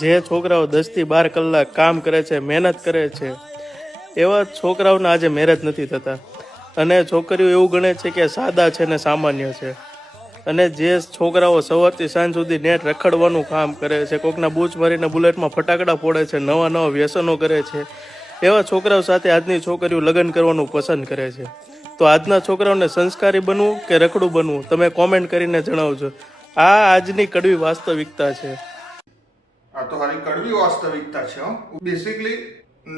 જે છોકરાઓ 10 થી 12 કલાક કામ કરે છે, મહેનત કરે છે, એવા છોકરાઓના આજે મેરેજ નથી થતા. અને છોકરીઓ એવું ગણે છે કે સાદા છે ને સામાન્ય છે. અને જે છોકરાઓ સવારથી સાંજ સુધી નેટ રખડવાનું કામ કરે છે, કોકના બૂચ મારીને બુલેટમાં ફટાકડા ફોડે છે, નવા નવા વ્યસનો કરે છે, એવા છોકરાઓ સાથે આજની છોકરીઓ લગ્ન કરવાનું પસંદ કરે છે. તો આજના છોકરાઓને સંસ્કારી બનવું કે રખડું બનવું, તમે કોમેન્ટ કરીને જણાવજો. આ આજની કડવી વાસ્તવિકતા છે. આ તો હારી કડવી વાસ્તવિકતા છે. બેસિકલી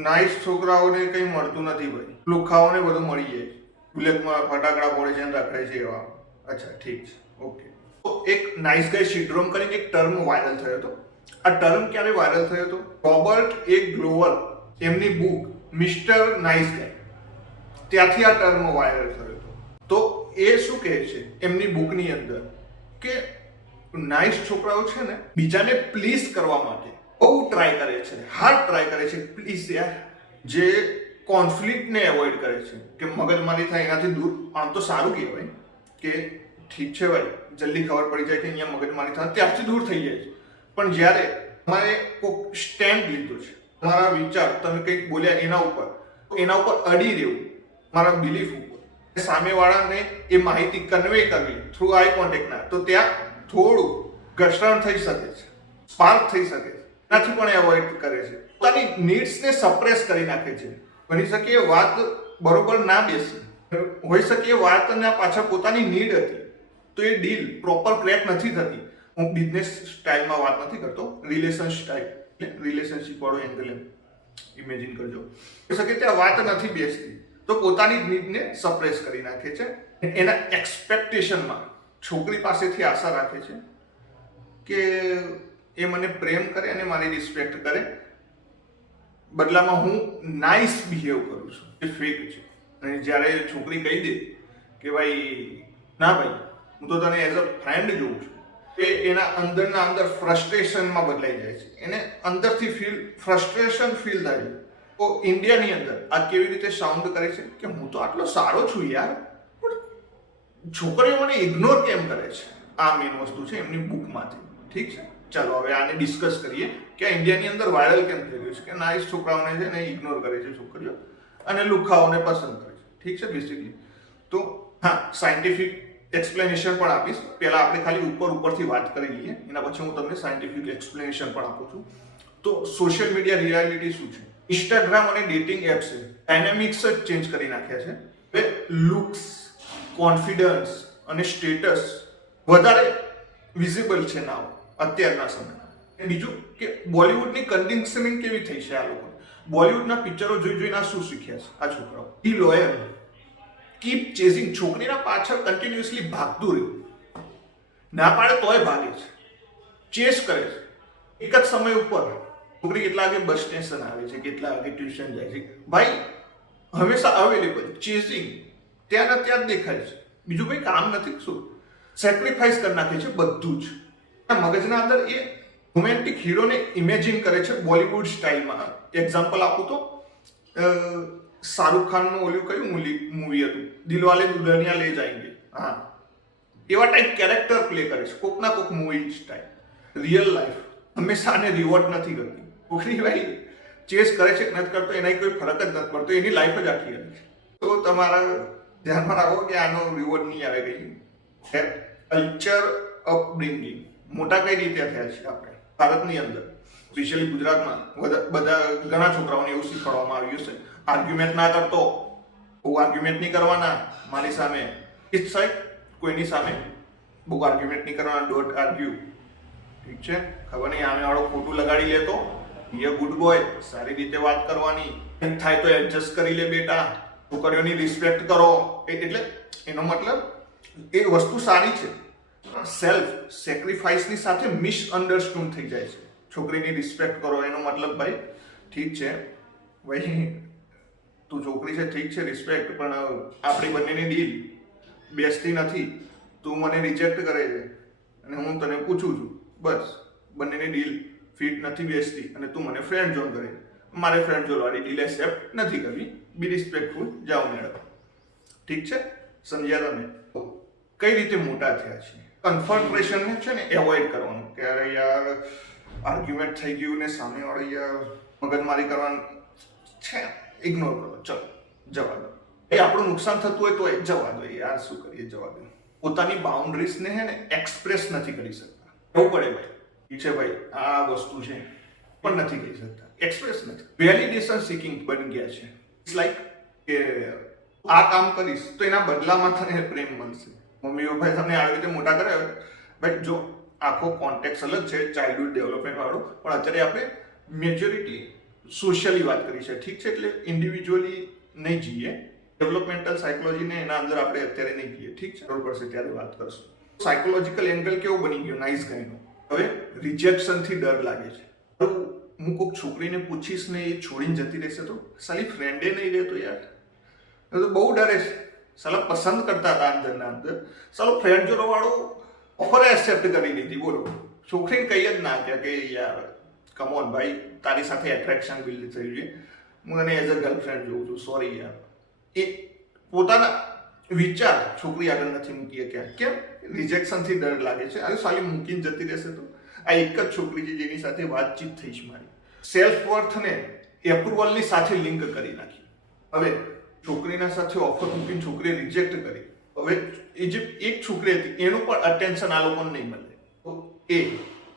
નાઈસ છોકરાઓને કંઈ મળતું નથી ભાઈ. લુખાઓને બધું મળી જાય. બુલેટમાં ફટાકડા ફોડે છે અને રખડે છે એવા. અચ્છા ઠીક છે, ઓકે. તો એક નાઈસ ગાય સિન્ડ્રોમ કરીને એક ટર્મ વાયરલ થયો હતો. આ ટર્મ ક્યારે વાયરલ થયો હતો? રોબર્ટ એ ગ્લોવર એમની બુક મિસ્ટર નાઈસ ગાય, ત્યાંથી આ ટર્મ વાયરલ થયો હતો. તો એ શું કહે છે એમની બુકની અંદર કે નાઈસ છોકરાઓ છે ને બીજાને પ્લીઝ કરવા માટે બહુ ટ્રાય કરે છે, હાર્ડ ટ્રાય કરે છે. પ્લીઝ યાર, જે કોન્ફ્લિક્ટને એવોઇડ કરે છે કે મગજમારી થાય એનાથી દૂર. આમ તો સારું કહેવાય કે ઠીક છે ભાઈ, જલ્દી ખબર પડી જાય કે અહીંયા મગજમારી થાય ત્યારથી દૂર થઈ જાય છે. પણ જ્યારે તમારે કોઈક સ્ટેન્ડ લીધો છે, તમારા વિચાર તમે કંઈક બોલ્યા એના ઉપર અડી રહેવું, મારા બિલીફ ઉપર, સામેવાળાને એ માહિતી કન્વે કરવી થ્રુ આઈ કોન્ટેક્ટના, તો ત્યાં થોડું ઘર્ષણ થઈ શકે છે, સ્પાર્ક થઈ શકે છે. એનાથી પણ એવોઇડ કરે છે. પોતાની નીડ્સને સપ્રેસ કરી નાખે છે. બની શકે એ વાત બરોબર ના બેસે, હોઈ શકે એ વાતના પાછળ પોતાની નીડ હતી, તો એ ડીલ પ્રોપર ક્રેક નથી થતી. હું બિઝનેસ સ્ટાઇલમાં વાત નથી કરતો, રિલેશન સ્ટાઇલ, રિલેશનશિપ વાળો એંગલ ઇમેજિન કરજો. હોઈ શકે ત્યાં વાત નથી બેસતી, તો પોતાની નીડને સપ્રેસ કરી નાખે છે. એના એક્સપેક્ટેશનમાં છોકરી પાસેથી આશા રાખે છે કે એ મને પ્રેમ કરે અને મારી રિસ્પેક્ટ કરે, બદલામાં હું નાઇસ બિહેવ કરું છું. એ ફેક છે. અને જ્યારે છોકરી કહી દે કે ભાઈ ના ભાઈ, હું તો તને એઝ અ ફ્રેન્ડ જોઉં છું, એ એના અંદરના અંદર ફ્રસ્ટ્રેશનમાં બદલાઈ જાય છે. એને અંદરથી ફ્રસ્ટ્રેશન ફીલ થાય છે. તો ઇન્ડિયાની અંદર આ કેવી રીતે સાઉન્ડ કરે છે કે હું તો આટલો સારો છું યાર, છોકરીઓ મને ઇગ્નોર કેમ કરે છે? આ મેઇન વસ્તુ છે એમની બુકમાંથી. ઠીક છે, ચાલો હવે આને ડિસ્કસ કરીએ કે આ ઇન્ડિયાની અંદર વાયરલ કેમ થઈ રહ્યું છે કે નાઈસ છોકરાઓને છે ને ઇગ્નોર કરે છે છોકરીઓ અને લુખાઓને પસંદ કરે છે. ઠીક છે, બેસિકલી. તો હા, સાયન્ટિફિક એક્સપ્લેનેશન પણ આપીશ. પહેલા આપણે ખાલી ઉપરથી વાત કરી લઈએ, એના પછી હું તમને સાયન્ટિફિક એક્સપ્લેનેશન પણ આપું છું. તો સોશિયલ મીડિયા રિયાલિટી શું છે? ઇન્સ્ટાગ્રામ અને ડેટિંગ એપ્સ ડાયનામિક્સ જ ચેન્જ કરી નાખ્યા છે. હવે લુક્સ, કોન્ફિડન્સ અને સ્ટેટસ વધારે વિઝિબલ છે નાવ અત્યારના સમયમાં. બીજું કે બોલિવૂડની કન્ડિશનિંગ કેવી થઈ છે આ લોકો. બોલિવૂડના પિક્ચરો જોઈ જોઈને શું શીખ્યા છે આ છોકરાઓ? બી લોયલ, કીપ ચેઝિંગ, છોકરીના પાછળ કન્ટિન્યુઅસલી ભાગતું રહ્યું, ના પાડે તોય ભાગે છે, ચેસ કરે છે. એક જ સમય ઉપર છોકરી કેટલા વાગે બસ સ્ટેશન આવે છે, કેટલા વાગે ટ્યુશન જાય છે, ભાઈ હંમેશા અવેલેબલ, ચેઝિંગ, ત્યાં જ દેખાય છે. બીજું કોઈ કામ નથી. શું સેક્રિફાઈસ કરી નાખે છે બધું જ. મગજના અંદર એ રોમેન્ટિક હીરોને ઇમેજિન કરે છે બોલિવૂડ સ્ટાઇલમાં. એક્ઝામ્પલ આપું તો શાહરુખ ખાનનું ઓલું કયું મૂવી હતું, દિલવાલે દુલ્હનિયા લે જાયેંગે, હા, એવા ટાઈપ કેરેક્ટર પ્લે કરે છે કોકના કોક મૂવી સ્ટાઇલ. રિયલ લાઈફ હંમેશા આને રિવોર્ડ નથી કરતી. છોકરી ભાઈ ચેસ કરે છે કે નથી કરતો એના કોઈ ફરક જ નથી પડતો, એની લાઈફ જ આખી હતી. તો તમારા ધ્યાનમાં રાખો કે આનો રિવોર્ડ નહીં આવે કઈ. કલ્ચર અપબ્રિંગિંગ મોટા કઈ રીતે થયા છે આપણે ભારતની અંદર, સ્પેશિયલી ગુજરાતમાં બધા ઘણા છોકરાઓને એવું શીખવાડવામાં આવ્યું છે, આર્ગ્યુમેન્ટ ના કરતો, બહુ આર્ગ્યુમેન્ટ નહીં કરવાના મારી સામે, ઇટ્સ લાઈક કોઈની સામે બહુ આર્ગ્યુમેન્ટ નહીં કરવાના, ડોન્ટ આર્ગ્યુ. ઠીક છે, ખબર નહીં આમે વાળો ખોટું લગાડી લેતો, એ ગુડ બોય, સારી રીતે વાત કરવાની, થાય તો એડજસ્ટ કરી લે બેટા, છોકરીઓની રિસ્પેક્ટ કરો. એટલે એનો મતલબ એ વસ્તુ સારી છે. સેલ્ફ સેક્રિફાઈસની સાથે મિસઅન્ડરસ્ટુન્ડ થઈ જાય છે. છોકરીની રિસ્પેક્ટ કરો એનો મતલબ ભાઈ ઠીક છે ભાઈ, તું છોકરી છે ઠીક છે રિસ્પેક્ટ, પણ આપણી બંનેની ડીલ બેસતી નથી, તું મને રિજેક્ટ કરે છે અને હું તને પૂછું છું, બસ બંનેની ડીલ ફિટ નથી બેસતી અને તું મને ફ્રેન્ડ ઝોન કરે, મારે ફ્રેન્ડ ઝોન વાળી ડીલ એક્સેપ્ટ નથી કરવી, બી રિસ્પેક્ટફુલ, જાઓ મેળવ. ઠીક છે, સમજ્યા તમે? કઈ રીતે મોટા થયા છે? કન્ફર્ટેશનને છે ને એવોઇડ કરવાનું કે અરે યાર આર્ગ્યુમેન્ટ થઈ ગયું ને સામેવાળી યાર મગજમારી કરવાનું છે, ઇગ્નોર કરો, ચલો જવા દો. એ આપણું નુકસાન થતું હોય તો એ જવા દો યાર, શું કરીએ, જવા દો. પોતાની બાઉન્ડ્રીઝને હે ને એક્સપ્રેસ નથી કરી શકતા. એવું પડે ભાઈ, છે ભાઈ આ વસ્તુ છે પણ નથી કહી શકતા, એક્સપ્રેસ નથી. વેલિડેશન સિકિંગ બની ગયા છે. ઇટ્સ લાઈક કે આ કામ કરીશ તો એના બદલામાં તને પ્રેમ મળશે. મમ્મી પપ્પાએ તમને આવી રીતે મોટા કર્યા. ભાઈ જો આખો કોન્ટેક્ટ અલગ છે ચાઇલ્ડહુડ ડેવલપમેન્ટ વાળો, પણ અત્યારે આપણે મેજોરિટી સોશિયલી વાત કરી છે, ઠીક છે? એટલે ઇન્ડિવિજ્યુઅલી નહીં જઈએ, ડેવલપમેન્ટલ સાયકોલોજીને એના અંદર આપણે અત્યારે નહીં જઈએ, ઠીક છે? જરૂર પડશે ત્યારે વાત કરશું. સાયકોલોજીકલ એંગલ કેવો બની ગયો નાઇસ ગાયનો, હવે રિજેક્શનથી ડર લાગે છે. હું કોઈક છોકરીને પૂછીશ ને એ છોડીને જતી રહેશે તો સાલી ફ્રેન્ડે નહીં રહેતો યાર, તો બહુ ડરે છે. સાલા પસંદ કરતા હતા અંદરના અંદર, સાલો ફ્રેન્ડ જોડો વાળો ઓફર એક્સેપ્ટ કરી લીધી. બોલો, છોકરીને કહી જ ના કે યાર કમોન ભાઈ, તારી સાથે એટ્રેક્શન બિલ્ડ થયું છે, હું તને એઝ અ ગર્લફ્રેન્ડ જોઉં છું, સોરી યાર. એ પોતાના વિચાર છોકરી આગળ નથી મૂકી ક્યાં, કેમ? રિજેક્શનથી ડર લાગે છે. અરે સાલી મૂકીને જતી રહેશે તો. આ એક જ છોકરી છે જેની સાથે વાતચીત થઈ છે મારી. સેલ્ફ વર્થને એપ્રુવલની સાથે લિંક કરી નાખી. હવે છોકરીના સાથે ઓફર મૂકીને છોકરીએ રિજેક્ટ કરી. હવે એ જે એક છોકરી હતી એનું પણ અટેન્શન આ લોકોને નહીં મળે, તો એ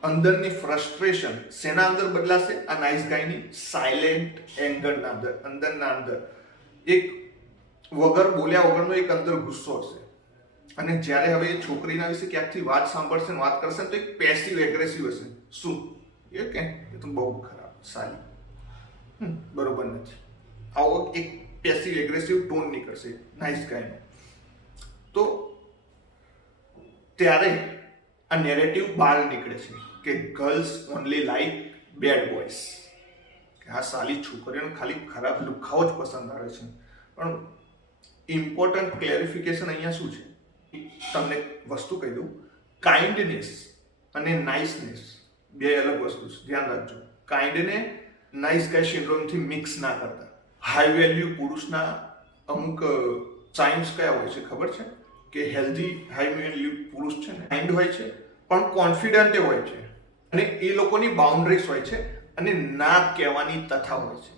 અંદરની ફ્રસ્ટ્રેશન શેના અંદર બદલાશે? આ નાઇસ ગાયની સાયલેન્ટ એંગરના અંદર, અંદરના અંદર એક વગર બોલ્યા વગરનો એક અંદર ગુસ્સો હશે. અને જ્યારે હવે એ છોકરીના વિશે ક્યાંકથી વાત સાંભળશે, વાત કરશે તો એક પેસિવ એગ્રેસિવ હશે. શું એ કે એ તો બહુ ખરાબ, સારી, બરોબર નથી, આવો એક પેસિવ એગ્રેસિવ ટોન નીકળશે નાઇસ ગાયનો. તો ત્યારે આ નેરેટિવ બહાર નીકળે છે કે girls only like bad boys, કે આ સાલી છોકરીઓને ખાલી ખરાબ લુખાઓ જ પસંદ આવે છે. પણ ઇમ્પોર્ટન્ટ ક્લેરિફિકેશન અહીંયા શું છે? તમને વસ્તુ કહી દઉં, કાઇન્ડનેસ અને નાઇસનેસ બે અલગ વસ્તુ છે, ધ્યાન રાખજો. કાઇન્ડને નાઇસ ગાય સિન્ડ્રોમથી મિક્સ ના કરતા. હાઈ વેલ્યુ પુરુષના અમુક સાઇન્સ કયા હોય છે ખબર છે? કે હેલ્ધી હાઈ વેલ્યુ પુરુષ છે ને કાઇન્ડ હોય છે, પણ કોન્ફિડન્ટ હોય છે, અને એ લોકોની બાઉન્ડ્રીઝ હોય છે, અને ના કહેવાની તથા હોય છે.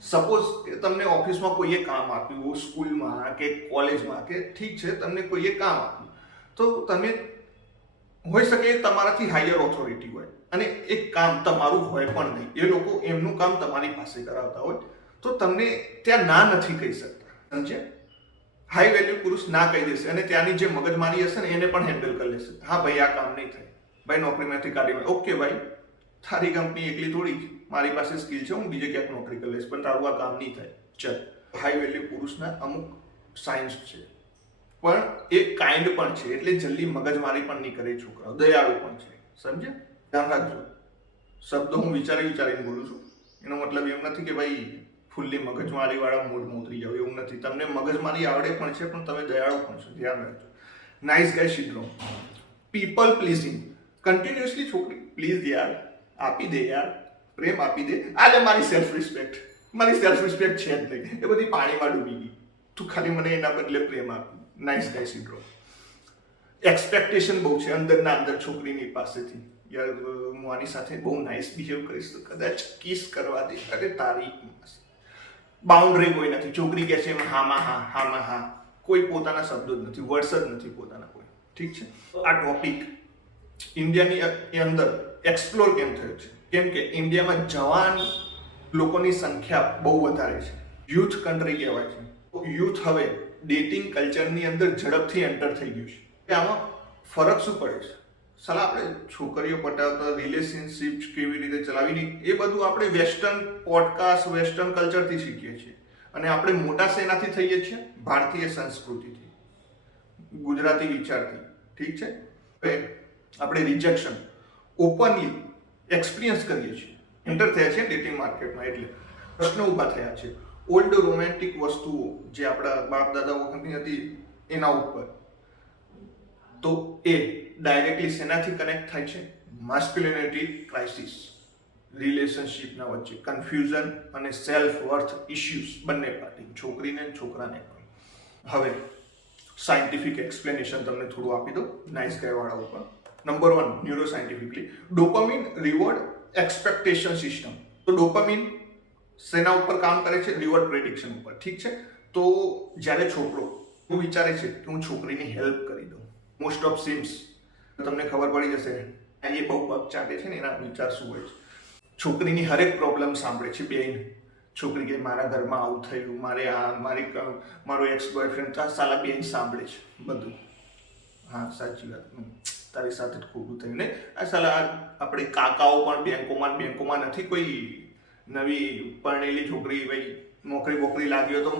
સપોઝ તમને ઓફિસમાં કોઈએ કામ આપ્યું, સ્કૂલમાં કે કોલેજમાં કે ઠીક છે, તમને કોઈએ કામ આપ્યું, તો તમે હોઈ શકે તમારાથી હાયર ઓથોરિટી હોય અને એક કામ તમારું હોય પણ નહીં, એ લોકો એમનું કામ તમારી પાસે કરાવતા હોય, તો તમને ત્યાં ના નથી કહી શકતા. સમજે? હાઈ વેલ્યુ પુરુષ ના કહી દેશે અને ત્યાંની જે મગજમારી હશે ને એને પણ હેન્ડલ કરી લેશે. હા ભાઈ આ કામ નહીં થાય, ભાઈ નોકરીમાંથી કાઢી, ઓકે ભાઈ તારી કંપની એકલી થોડી, મારી પાસે સ્કિલ છે, હું બીજે ક્યાંક નોકરી કરી લઈશ, પણ તારું આ કામ નહીં થાય, ચલ. હાઈ વેલ્યુ પુરુષના અમુક સાયન્સ છે, પણ એ કાઇન્ડ પણ છે, એટલે જલ્દી મગજમારી પણ નહીં કરે છોકરાઓ, દયાળુ પણ છે. સમજે? ધ્યાન રાખજો, શબ્દો હું વિચારીને બોલું છું, એનો મતલબ એમ નથી કે ભાઈ ફૂલ્લી મગજમારી વાળા મૂડ મોતરી જાવ, એવું નથી. તમને મગજમારી આવડે પણ છે, પણ તમે દયાળુ પણ છો, ધ્યાન રાખજો. નાઇસ ગાય સિન્ડ્રોમ, પીપલ પ્લીઝિંગ, કન્ટિન્યુઅસલી છોકરી પ્લીઝ યાર આપી દે યાર, પ્રેમ આપી દે, આલે મારી સેલ્ફ રિસ્પેક્ટ છે જ નહીં, એ બધી પાણીમાં ડૂબી ગઈ, તું ખાલી મને એના બદલે પ્રેમ આપ. નાઇસ ગાય સિન્ડ્રોમ. એક્સપેક્ટેશન બહુ છે અંદરના અંદર છોકરીની પાસેથી, યાર હું આની સાથે બહુ નાઇસ બિહેવ કરીશ તો કદાચ કિસ કરવા દે, અરે તારી બાઉન્ડ્રી કોઈ નથી. છોકરી કહે છે એમ હામાં હા, હામાં હા, કોઈ પોતાના શબ્દો જ નથી, વર્ડ્સ જ નથી પોતાના કોઈ, ઠીક છે? આ ટોપિક ઇન્ડિયાની અંદર એક્સપ્લોર કેમ થયો છે? કેમ કે ઇન્ડિયામાં જવાન લોકોની સંખ્યા બહુ વધારે છે, યુથ કન્ટ્રી કહેવાય છે. યુથ હવે ડેટિંગ કલ્ચરની અંદર ઝડપથી એન્ટર થઈ ગયું છે. આમાં ફરક શું પડે છે? સાલા આપણે છોકરીઓ પટાવતા, રિલેશનશિપ કેવી રીતે ચલાવીની, એ બધું આપણે વેસ્ટર્ન પોડકાસ્ટ, વેસ્ટર્ન કલ્ચરથી શીખીએ છીએ. અને આપણે મોટા શેનાથી થઈએ છીએ? ભારતીય સંસ્કૃતિથી, ગુજરાતી વિચારથી, ઠીક છે? હવે આપણે રિજેક્શન ઓપનલી એક્સપિરિયન્સ કરીએ છીએ, એન્ટર થયા છે ડેટિંગ માર્કેટમાં, એટલે પ્રશ્નો ઊભા થયા છે. ઓલ્ડ રોમેન્ટિક વસ્તુઓ જે આપણા બાપ દાદા વખતની હતી એના ઉપર, તો એ ડાયરેક્ટલી શેનાથી કનેક્ટ થાય છે? માસ્ક્યુલિનિટી ક્રાઇસિસ, રિલેશનશિપના વચ્ચે કન્ફ્યુઝન અને સેલ્ફ વર્થ ઇશ્યુઝ, બંને પાર્ટી, છોકરીને છોકરાને પણ. હવે સાયન્ટિફિક એક્સપ્લેનેશન તમને થોડું આપી દો નાઇસ ગાય વાળા ઉપર. Number 1, neuro scientifically dopamine reward expectation system. તો ડોપામિન શેના ઉપર કામ કરે છે? રિવોર્ડ પ્રેડિક્શન ઉપર. ઠીક છે. તો જ્યારે છોકરો હું વિચારે છે કે હું છોકરીની હેલ્પ કરી દઉં, મોસ્ટ ઓફ સિમ્સ તમને ખબર પડી જશે એ બહુ પગ ચાટે છે ને એના વિચાર શું હોય છે. છોકરીની હરેક પ્રોબ્લેમ સાંભળે છે બેન. છોકરી કે મારા ઘરમાં આવું થયું, મારો એક્સ બોયફ્રેન્ડ, તો આ સાલા બેન સાંભળે છે બધું. હા સાચી વાત, તારી સાથે જ ખોટું થયું ને. આ સાલા આપણે કાકાઓ પણ બેંકોમાં નથી કોઈ નવી પરણેલી છોકરી ભાઈ નોકરી બોકરી લાગ્યો તો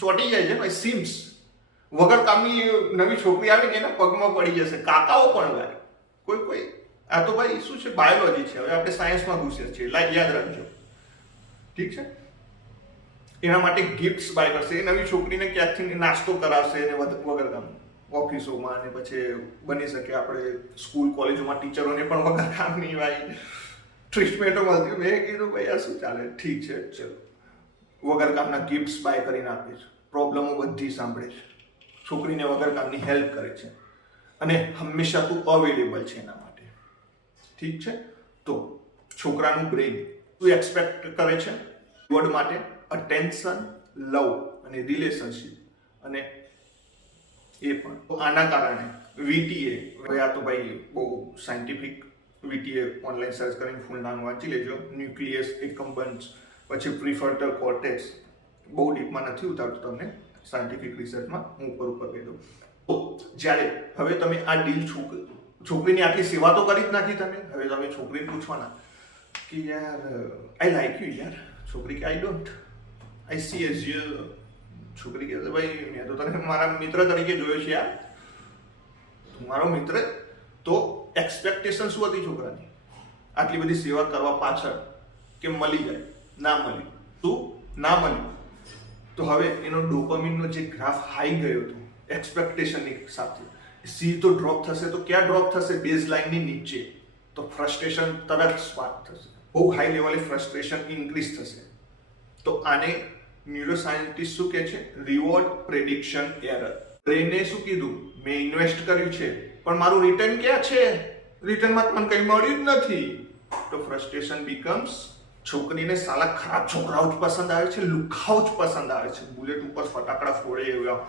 ચોટી જાય છે ભાઈ. સિમ્સ વગર કામની નવી છોકરી આવે ને એના પગમાં પડી જશે. કાકાઓ પણ ભાઈ કોઈ આ તો ભાઈ શું છે? બાયોલોજી છે. હવે આપણે સાયન્સમાં ઘૂસ્યા છીએ, યાદ રાખજો. ઠીક છે. એના માટે ગિફ્ટ્સ બાય કરશે. એ નવી છોકરીને ક્યાંકથી નાસ્તો કરાવશે ને વગર કામ ઓફિસોમાં, અને પછી બની શકે આપણે સ્કૂલ કોલેજોમાં ટીચરોને પણ વગર કામની ભાઈ ટ્રીટમેન્ટો મળતી. મેં કીધું ભાઈ આ શું ચાલે? ઠીક છે ચલો, વગર કામના ગિફ્ટ્સ બાય કરીને આપે છે, પ્રોબ્લેમો બધી સાંભળે છે, છોકરીને વગર કામની હેલ્પ કરે છે, અને હંમેશા તું અવેલેબલ છે એના માટે. ઠીક છે. તો છોકરાનું બ્રેઇન તું એક્સપેક્ટ કરે છે વર્ડ માટે અટેન્શન, લવ અને રિલેશનશિપ, અને એ પણ આના કારણે વીટીએ, હવે આ તો ભાઈ બહુ સાયન્ટિફિક, વીટીએ ઓનલાઈન સર્ચ કરીને ફૂલ નામ વાંચી લેજો. ન્યુક્લિયસ એકમ્બન્સ, પછી પ્રીફ્રન્ટલ કોર્ટેક્સ. બહુ ડીપમાં નથી ઉતારતો તમને, સાયન્ટિફિક રિસર્ચમાં હું ઉપર કહી દઉં. તો જ્યારે હવે તમે આ ડીલ છોકરીની આટલી સેવા તો કરી જ નાખી તમે, હવે તમે છોકરીને પૂછવાના કે યાર આઈ લાઈક યુ યાર. છોકરી કે I don't, I C as you. છોકરી કહે ભાઈ મેં તો તને મારા મિત્ર તરીકે જોયો છે યાર, તું મારો મિત્ર. તો એક્સપેક્ટેશન શું હતી છોકરાની આટલી બધી સેવા કરવા પાછળ? કે મળી જાય, ના મળ્યું. તું ના મળ્યું તો હવે એનો ડોપામિનનો જે ગ્રાફ હાઈ ગયો હતો એક્સપેક્ટેશનની સાથે, સીધો ડ્રોપ થશે. તો ક્યાં ડ્રોપ થશે? બેઝ લાઇનની નીચે. તો ફ્રસ્ટ્રેશન તરત સ્પાર્ક થશે, બહુ હાઈ લેવલે ફ્રસ્ટ્રેશન ઇન્ક્રીઝ થશે. તો આને ન્યુરોસાયન્ટિસ્ટ શું કહે છે? Reward prediction error. બ્રેને શું કીધું? મેં ઇન્વેસ્ટ કર્યું છે પણ મારું રિટર્ન ક્યાં છે? રિટર્નમાં મને કંઈ મળ્યું જ નથી. તો ફ્રસ્ટ્રેશન બીકમ્સ. છોકરીને સાલા ખરાબ છોકરાઓ જ પસંદ આવે છે, લુખાઓ જ પસંદ આવે છે, બુલેટ ઉપર ફટાકડા ફોડે એવા.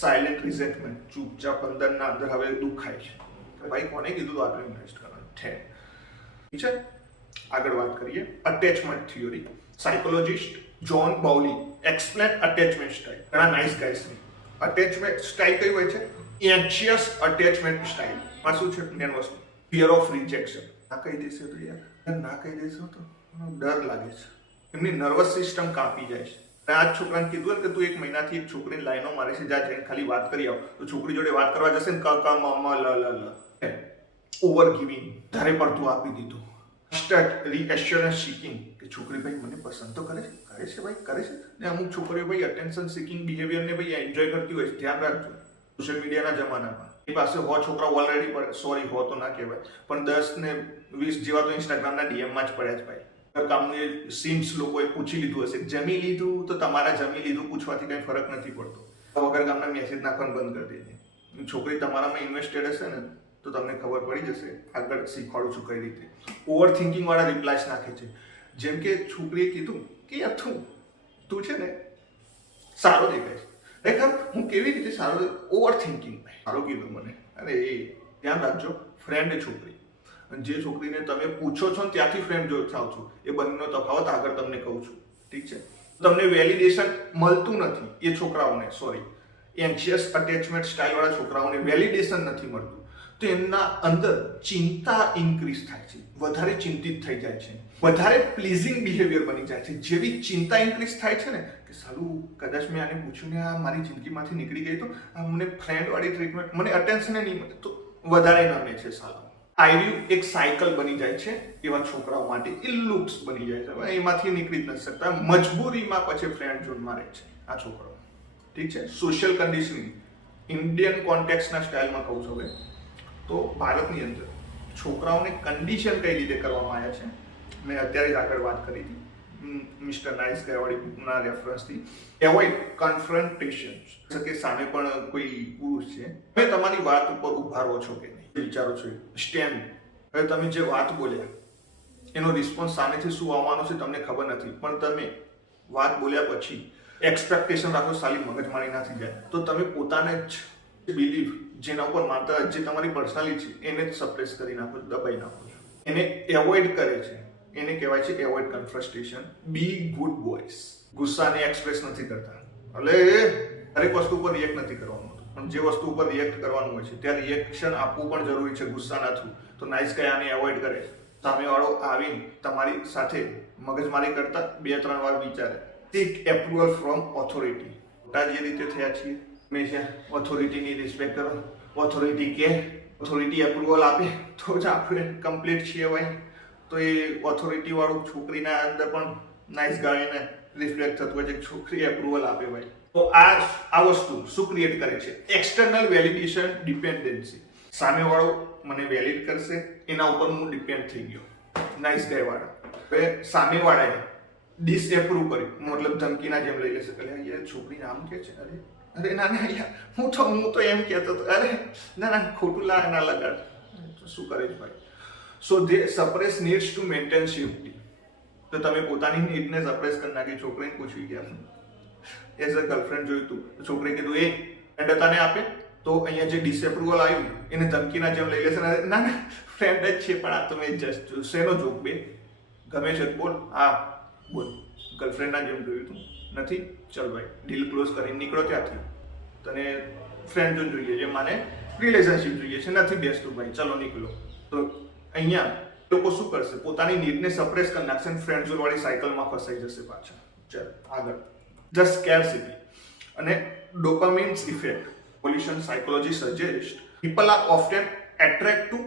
સાયલેન્ટ રિઝેન્ટમેન્ટ, ચૂપચાપ અંદરના અંદર હવે દુખાય છે. ભાઈ કોને કીધું તો આટલું ઇન્વેસ્ટ કરવાનું છે? ઠીક છે. આગળ વાત કરીએ attachment theory. Psychologist John Bowlby explain attachment style. ઘણા નાઇસ ગાઈસની અટેચમેન્ટ સ્ટાઇલ કઈ હોય છે? Anxious attachment style. આ શું છે? મેન વસ્તુ ફિયર ઓફ રિજેક્શન. ના કહી દેશે તો યાર, ના કહી દેશો તો ડર લાગે છે, એમની નર્વસ સિસ્ટમ કાપી જાય છે. આ છોકરાને કીધું કે તું 1 મહિનાથી એક છોકરીને લાઈનો મારે છે, જા જઈને ખાલી વાત કરી આવ. તો છોકરી જોડે વાત કરવા જશે ને ક મ લ ઓવર ગિવિંગ, ધારે પડતું આપી દીધું. સ્ટાર્ટ રીએશ્યોરન્સ સિકિંગ, કે છોકરી ભાઈ મને પસંદ તો કરે છે ભાઈ કરે છે. ને અમુક છોકરીઓ ભાઈ અટેન્શન સિકિંગ બિહેવિયરને ભાઈ એન્જોય કરતી હોય છે. ધ્યાન રાખજો, સોશિયલ મીડિયાના જમાનામાં એ પાસે છોકરા ઓલરેડી પડે, સોરી તો ના કહેવાય, પણ 10 ને 20 જેવા તો ઇન્સ્ટાગ્રામના ડીએમમાં જ પડ્યા છે ભાઈ. કામનું એ સિમ્સ લોકોએ પૂછી લીધું હશે, જમી લીધું? તો તમારા જમી લીધું પૂછવાથી કંઈ ફરક નથી પડતો. વગર કામના મેસેજ નાખવાનું બંધ કરી દેજે. છોકરી તમારામાં ઇન્વેસ્ટેડ હશે ને તો તમને ખબર પડી જશે. આગળ શીખવાડું છું કઈ રીતે. ઓવર થિંકિંગ વાળા રિપ્લાયસ નાખે છે. જેમ કે છોકરીએ કીધું કે યાર તું છે ને સારો દેખાય છે. ખબર હું કેવી રીતે સારો? Over thinking. સારો કીધું મને. અરે એ ધ્યાન રાખજો, ફ્રેન્ડ છોકરી, જે છોકરીને તમે પૂછો છો ને ત્યાંથી ફ્રેન્ડ જો થાવ છો, એ બંનેનો તફાવત આગળ તમને કહું છું. ઠીક છે. તમને વેલિડેશન મળતું નથી એ છોકરાઓને, સોરી એન્શિયસ અટેચમેન્ટ સ્ટાઇલ વાળા છોકરાઓને વેલિડેશન નથી મળતું. તો એમના અંદર ચિંતા ઇન્ક્રીઝ થાય છે, વધારે ચિંતિત થઈ જાય છે, વધારે પ્લીઝિંગ બિહેવિયર બની જાય છે. જેવી ચિંતા ઇન્ક્રીઝ થાય છે ને કે સાલું કદાચ મેં આને પૂછ્યું ને આ મારી જિંદગીમાંથી નીકળી ગઈ તો મને ફ્રેન્ડ વાળી ટ્રીટમેન્ટ, મને અટેન્શન નહીં મળે તો વધારે નમે છે સાલા. આઈવ્યુ એક સાયકલ બની જાય છે એવા છોકરાઓ માટે. એ લુક્સ બની જાય છે, એમાંથી નીકળી જ નથી શકતા. મજબૂરીમાં પછી ફ્રેન્ડ ઝોનમાં રહે છે આ છોકરાઓ. ઠીક છે. સોશિયલ કન્ડિશનિંગ, ઇન્ડિયન કોન્ટેક્સના સ્ટાઇલમાં કહું છું હવે તો ભારતની અંદર છોકરાઓને કન્ડિશન કઈ રીતે કરવામાં આવ્યા છે, મેં અત્યારે જ આગળ વાત કરી હતી મિસ્ટર નાઇસ ગાયવાળી બુકના રેફરન્સથી. એવોઇડ કન્ફ્રન્ટેશન, કે સામે પણ કોઈ પુરુષ છે, તમે તમારી વાત ઉપર ઉભા રહો છો કે નહીં, વિચારો છો. સ્ટેન્ડ, હવે તમે જે વાત બોલ્યા એનો રિસ્પોન્સ સામેથી શું આવવાનો છે તમને ખબર નથી, પણ તમે વાત બોલ્યા પછી એક્સપેક્ટેશન રાખો સાલી મગજમારી ના થઈ જાય, તો તમે પોતાને જ બિલીફ જેના ઉપર માનતા જે તમારી પર્સનાલિટી છે એને જ સપ્રેસ કરી નાખો, દબાઈ નાખો, એને એવોઇડ કરે છે. એને કહેવાય છે avoid confrontation. Be good boys. ગુસ્સાને એક્સપ્રેસ નથી કરતા. એટલે દરેક વસ્તુ ઉપર રિએક્ટ નથી કરવાનું, પણ જે વસ્તુ ઉપર રિએક્ટ કરવાનું હોય છે ત્યાં રિએક્શન આપવું પણ જરૂરી છે ગુસ્સા ના થવું. તો નાઇસ ગાય આને એવોઇડ કરે. સામેવાળો આવીને તમારી સાથે મગજમારી કરતા 2-3 વાર વિચારે. સીક એપ્રુવલ ફ્રોમ ઓથોરિટી. મોટા જે રીતે થયા છીએ હંમેશા ઓથોરિટીની રિસ્પેક્ટ કરો. ઓથોરિટી કે ઓથોરિટી એપ્રુવલ આપે તો જ આપણે કમ્પ્લીટ છીએ ભાઈ. તો એ ઓથોરિટી વાળું છોકરીના અંદર પણ નાઇસ ગાયને રિફ્લેક્ટ થતું હોય છે, છોકરી એપ્રુવલ આપે ભાઈ. તો આ વસ્તુ શું ક્રિએટ કરે છે? External validation dependency. સામેવાળો મને વેલિડ કરશે, એના ઉપર હું ડિપેન્ડ થઈ ગયો. નાઇસ ગાય વાળા હવે સામેવાળાએ ડિસએપ્રુવ કર્યું, મતલબ ધમકીના જેમ લઈ લેશે કે યાર છોકરી આમ કે છે, અરે ના ના યાર હું તો એમ કહેતો હતો, અરે ના ખોટું ના લગાડ, શું કરે છે ભાઈ. So they suppress needs to maintain safety. તો તમે પોતાની નીડને સપ્રેસ કરી નાખી. છોકરીને પૂછવી ગયા એઝ અ ગર્લફ્રેન્ડ જોયું તું, છોકરી કીધું એ ફ્રેન્ડ તને આપે, તો અહીંયા જે ડિસએપ્રુવલ આવ્યું એને ધમકીના જેમ લઈ લેશે. ના ફ્રેન્ડ જ છે, પણ આ તો મેં જસ્ટ શેનો જોક બે ગમે છે બોલ, હા બોલ. ગર્લફ્રેન્ડના જેમ જોયું તું નથી, ચલ ભાઈ ડીલ ક્લોઝ કરીને નીકળો ત્યાંથી. તને ફ્રેન્ડ જોન જોઈએ છે, માને રિલેશનશિપ જોઈએ છે, નથી બેસતું ભાઈ, ચલો નીકળો. તો અહીંયા લોકો શું કરશે? પોતાની નીડને સપ્રેસ કરી નાખશે અને ફ્રેન્ડ ઝોન વાળી સાયકલમાં ફસાઈ જશે પાછા. ચાલ આગળ. ધ સ્કેર્સિટી અને dopamine's effect. Pollution psychology suggest people are often attract to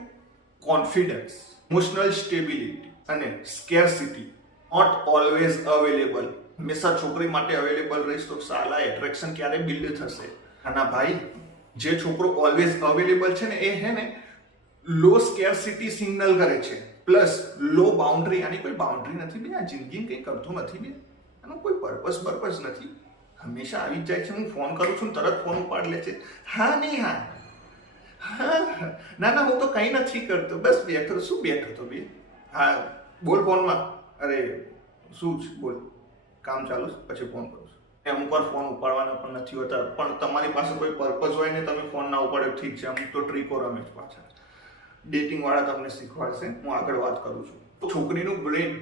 confidence, emotional stability અને સ્કેર્સિટી. Not always available. હંમેશા છોકરી માટે અવેલેબલ રહીશ તો સાલા એટ્રેક્શન ક્યારે બિલ્ડ થશે? આના ભાઈ જે છોકરો ઓલવેઝ અવેલેબલ છે ને એ હે ને લો સ્કેર્સિટી સિગ્નલ કરે છે, પ્લસ લો બાઉન્ડ્રી. આની કોઈ બાઉન્ડ્રી નથી બે, આ જિંદગી કંઈ કરતો નથી બે, આનો કોઈ પર્પસ નથી. હંમેશા આવી જાય છે, હું ફોન કરું છું તરત ફોન ઉપાડ લે છે. હા નહીં હા ના હું તો કંઈ નથી કરતો, બસ બેઠો. શું બેઠો તો બે? હા બોલ ફોનમાં. અરે શું છે બોલ, કામ ચાલુ છે પછી ફોન કરું છું. અમુક વાર ફોન ઉપાડવાના પણ નથી હોતા, પણ તમારી પાસે કોઈ પર્પઝ હોય ને તમે ફોન ના ઉપાડ્યો ઠીક છે, અમુક તો ટ્રીકો રમે છે પાછા. ડેટિંગ વાળા તમને શીખવાડશે, હું આગળ વાત કરું છું. છોકરીનું બ્રેન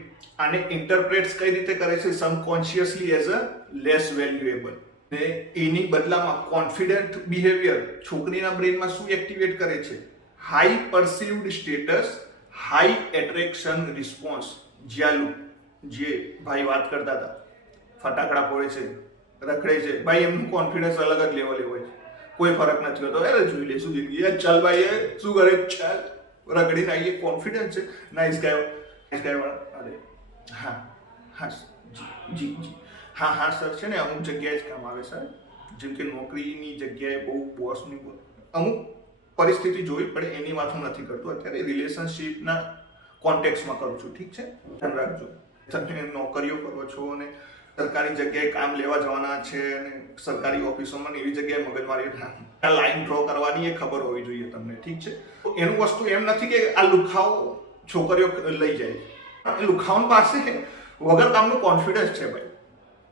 આને ઇન્ટરપ્રેટ્સ કઈ રીતે કરે છે? Subconsciously as a less valuable. ને એની બદલામાં કોન્ફિડન્ટ બિહેવિયર છોકરીના બ્રેનમાં શું એક્ટિવેટ કરે છે? High perceived status, high attraction response. જ્યાં જે ભાઈ વાત કરતા હતા, ફટાકડા ફોડે છે, રખડે છે, ભાઈ એમનું કોન્ફિડન્સ અલગ જ લેવલે હોય છે, કોઈ ફરક નથી હોતો. અરે જોઈ લેશું જિંદગી, ચાલ ભાઈ શું કરે, ચાલ રખડીને આવીએ, કોન્ફિડન્સ છે. નાઇસ ગાય વાળા. અરે હા જી હા સર, છે ને અમુક જગ્યાએ જ કામ આવે સર, જેમ કે નોકરીની જગ્યાએ બહુ બોસની અમુક પરિસ્થિતિ જોવી પડે, એની વાત હું નથી કરતો અત્યારે, રિલેશનશિપના કોન્ટેક્સમાં કરું છું, ઠીક છે? ધ્યાન રાખજો. તમે નોકરીઓ કરો છો અને સરકારી જગ્યાએ કામ લેવા જવાના છે અને સરકારી ઓફિસોમાં એવી જગ્યાએ મગજમારી લાઈન ડ્રો કરવાની એ ખબર હોવી જોઈએ તમને, ઠીક છે? તો એનું વસ્તુ એમ નથી કે આ લુખાઓ છોકરીઓ લઈ જાય. લુખાઓ પાસે વગર કામનું કોન્ફિડન્સ છે ભાઈ,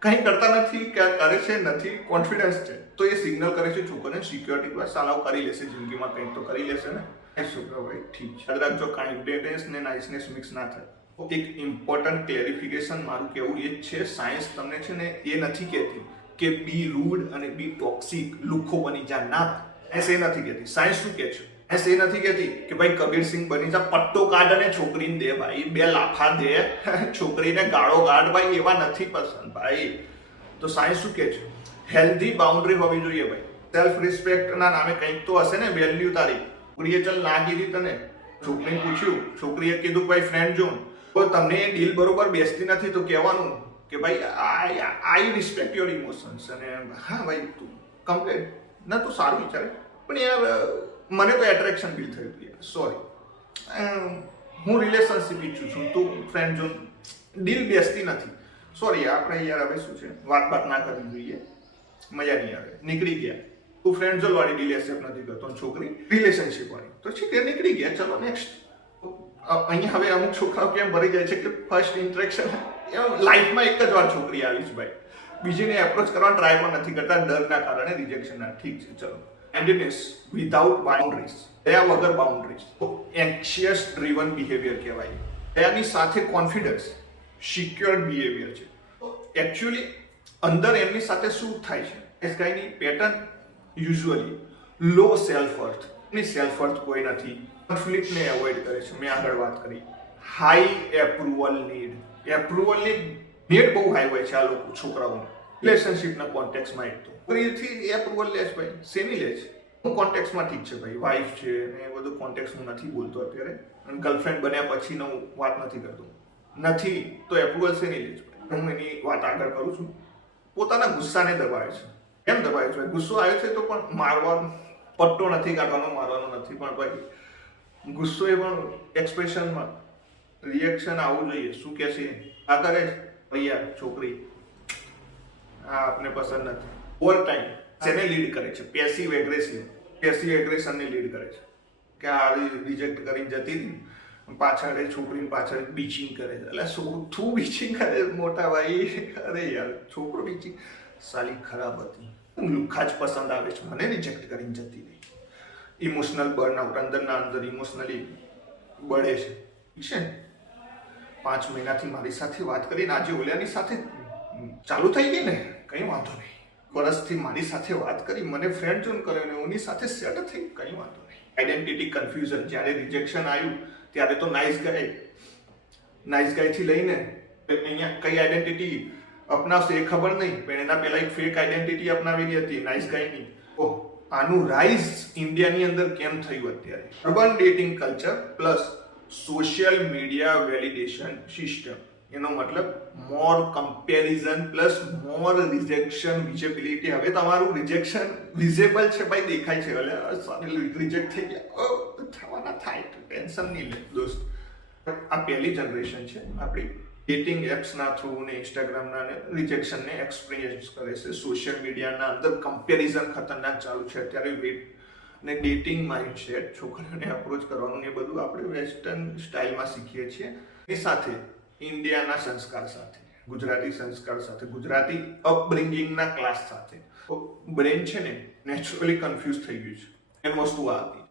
કંઈ કરતા નથી, ક્યાં કરે છે નથી, કોન્ફિડન્સ છે, તો એ સિગ્નલ કરે છે છોકરીને સિક્યોરિટી પર સાલાવ કરી લેશે જિંદગીમાં, કંઈક તો કરી લેશે ને. છોકરા ભાઈ ઠીક છે, યાદ રાખજો કાઇન્ડનેસ ને નાઇસનેસ મિક્સ ના થાય. એક ઇમ્પોર્ટન્ટ ક્લેરિફિકેશન મારું કહેવું એ જ છે, સાયન્સ તમને છે ને એ નથી કહેતી કે બી રૂડ અને બી ટોક્સિક, લુખ્ખો બની જા, ના, સાયન્સ એ નથી કહેતી. સાયન્સ શું કહે છે? સાયન્સ એ નથી કહેતી કે ભાઈ કબીરસિંહ બની જા, પટ્ટો કાઢ અને છોકરીને દે ભાઈ, 2 લાફા દે, છોકરીને ગાળો ગાઢ ભાઈ, એવા નથી પસંદ ભાઈ. તો સાયન્સ શું કહે છે? હેલ્ધી બાઉન્ડ્રી હોવી જોઈએ ભાઈ. સેલ્ફ રિસ્પેક્ટના નામે કંઈક તો હશે ને વેલ્યુ તારી. છોકરીએ ચલ ના કીધી તને, છોકરીને પૂછ્યું, છોકરીએ કીધું ભાઈ ફ્રેન્ડ ઝોન, તો તમને એ ડીલ બરોબર બેસતી નથી તો કહેવાનું કે ભાઈ આઈ રિસ્પેક્ટ યોર ઇમોશન્સ, અને હા ભાઈ તું કમ્પ્લેટ ના તું સારું વિચારે, પણ યાર મને તો એટ્રેક્શન ફીલ થયું હતું યાર, સોરી, હું રિલેશનશિપ ઈચ્છું છું, તું ફ્રેન્ડ ઝોન, ડીલ બેસતી નથી, સોરી. આપણે યાર હવે શું છે, વાત ના કરવી જોઈએ, મજા નહીં આવે. નીકળી ગયા, તું ફ્રેન્ડ ઝોન વાળી ડીલ એક્સેપ્ટ નથી કરતો, છોકરી રિલેશનશિપ વાળી, તો ઠીક છે નીકળી ગયા, ચલો નેક્સ્ટ. અહીંયા હવે અમુક છોકરાઓ કેમ ભરી જાય છે કે ફર્સ્ટ ઇન્ટરેક્શન લાઈફમાં એક જ વાર છોકરી આવી છે ભાઈ, બીજીને એપ્રોચ કરવાનો ટ્રાય પણ નથી કરતા ડરના કારણે, રિજેક્શનના. ઠીક છે, ચલો. એન્ડિનેસ વિધાઉટ બાઉન્ડરીઝ, દયા વગર બાઉન્ડરીઝ, એન્શિયસ ડ્રીવન બિહેવિયર કહેવાય. દયાની સાથે કોન્ફિડન્સ, સિક્યોર બિહેવિયર છે. એકચ્યુઅલી અંદર એમની સાથે શું થાય છે, એ કાંઈની pattern usually low self worth, એની સેલ્ફ વર્થ કોઈ નથી, કોન્ફ્લિક્ટને એવોઇડ કરે છે. મેં આગળ વાત કરી હાઈ એપ્રુવલ નીડ, એપ્રુવલની નીડ બહુ હાઈ હોય છે આ લોકો છોકરાઓને રિલેશનશિપના કોન્ટેક્સમાં. એક તો છોકરીથી એપ્રુવલ લે છે ભાઈ, શેની લે છે? હું કોન્ટેક્સમાં ઠીક છે ભાઈ, વાઇફ છે ને એ બધું કોન્ટેક્સ હું નથી બોલતો અત્યારે, અને ગર્લફ્રેન્ડ બન્યા પછીનો હું વાત નથી કરતો, નથી તો એપ્રુવલ શેની લે છે? હું એની વાત આગળ કરું છું. પોતાના ગુસ્સાને દબાવે છે. કેમ દબાવે છે? ગુસ્સો આવ્યો છે તો પણ મારવાનો પટ્ટો નથી કાઢવાનો, મારવાનો નથી, પણ ભાઈ ગુસ્સો એ પણ એક્સપ્રેશનમાં રિએક્શન આવવું જોઈએ. શું કે છે આ કરે છે ભૈયા છોકરી, આ આપને પસંદ નથી. ઓવર ટાઈમ શેને લીડ કરે છે? પેસિવ એગ્રેસિવ, પેસિવ એગ્રેશનને લીડ કરે છે કે આ રિજેક્ટ કરીને જતી હતી, પાછળ એ છોકરીની પાછળ બીચિંગ કરે છે. એટલે શું તું બીચિંગ કરે મોટા ભાઈ? અરે યાર છોકરો બીચિંગ સાલી ખરાબ હતી, લુખ્ખા જ પસંદ આવે છે, મને રિજેક્ટ કરીને જતી રહી. ઇમોશનલ બર્નઆઉટ, અંદરના અંદર ઇમોશનલી બળે છે. ઠીક છે, 5 મહિનાથી મારી સાથે વાત કરીને આજે ઓલિયાની સાથે ચાલુ થઈ ગઈ ને, કંઈ વાંધો નહીં. વર્ષથી મારી સાથે વાત કરી, મને ફ્રેન્ડ જોન કર્યો ને એની સાથે સેટ થઈ, કંઈ વાંધો નહીં. આઈડેન્ટિટી કન્ફ્યુઝન, જ્યારે રિજેક્શન આવ્યું ત્યારે તો નાઇસ ગાયથી લઈને અહીંયા કઈ આઈડેન્ટિટી અપનાવશે એ ખબર નહીં, પણ એના પહેલા એક ફેક આઈડેન્ટિટી અપનાવેલી હતી નાઇસ ગાયની. ઓહ, આનું રાઇઝ ઇન્ડિયાની અંદર કેમ થયું અત્યારે? Urban dating culture plus social media validation system. એનો મતલબ મોર કમ્પેરિઝન પ્લસ મોર રિજેક્શન વિઝિબિલિટી. હવે તમારું રિજેક્શન વિઝિબલ છે ભાઈ, દેખાય છે. એટલે રિજેક્ટ થઈ ગયા, થવાના થાય, ટેન્શન નહીં લે દોસ્ત. આ પહેલી જનરેશન છે આપણી ડેટિંગ એપ્સના થ્રુ ને ઇન્સ્ટાગ્રામના ને રિજેક્શનને એક્સપિરિયન્સ કરે છે. સોશિયલ મીડિયાના અંદર કમ્પેરિઝન ખતરનાક ચાલુ છે અત્યારે. વેટ ને ડેટિંગ માઇન્ડસેટ, છોકરીઓને અપ્રોચ કરવાનું એ બધું આપણે વેસ્ટર્ન સ્ટાઇલમાં શીખીએ છીએ. એ સાથે ઇન્ડિયાના સંસ્કાર સાથે, ગુજરાતી સંસ્કાર સાથે, ગુજરાતી અપબ્રિંગિંગના ક્લાસ સાથે બ્રેન છે ને નેચરલી કન્ફ્યુઝ થઈ ગયું છે. એમ વસ્તુ આ હતી.